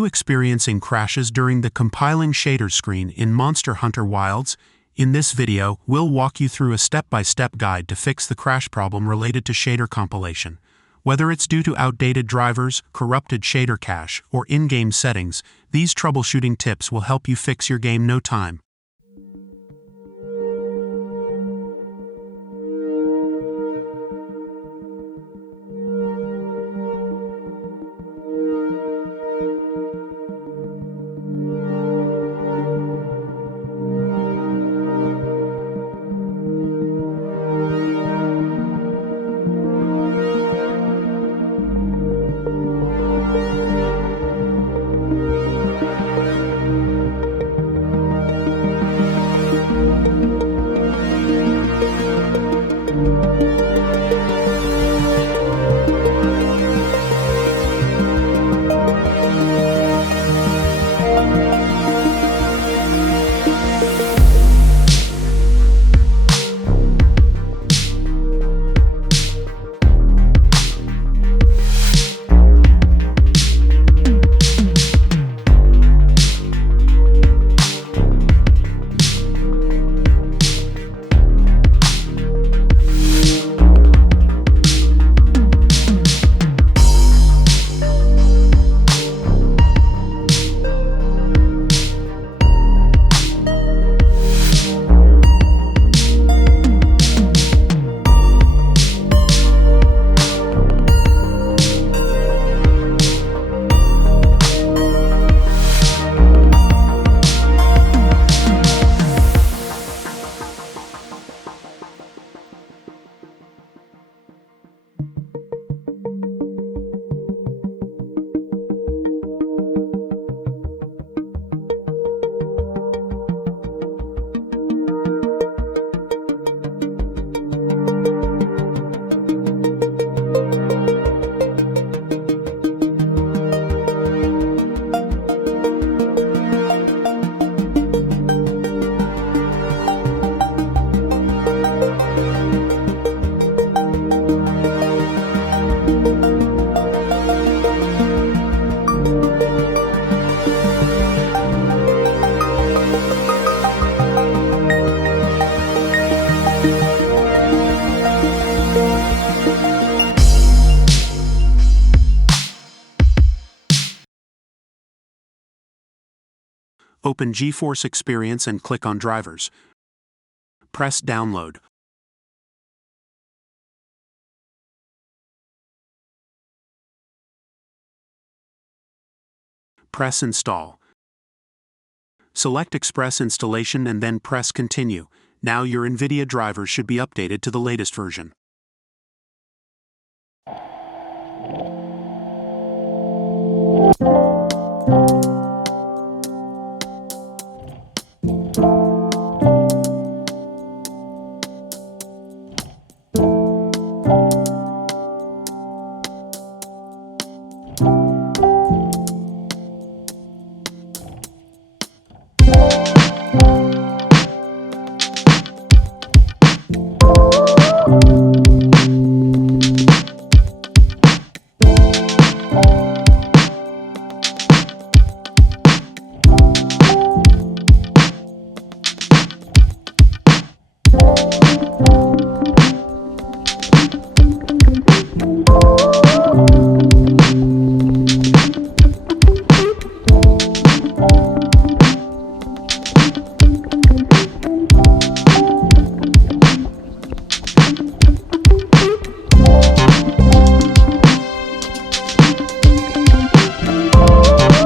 you experiencing crashes during the compiling shader screen in Monster Hunter Wilds? In this video, we'll walk you through a step-by-step guide to fix the crash problem related to shader compilation. Whether it's due to outdated drivers, corrupted shader cache, or in-game settings, these troubleshooting tips will help you fix your game no time. Open GeForce Experience and click on Drivers. Press Download. Press Install. Select Express Installation and then press Continue. Now your NVIDIA drivers should be updated to the latest version.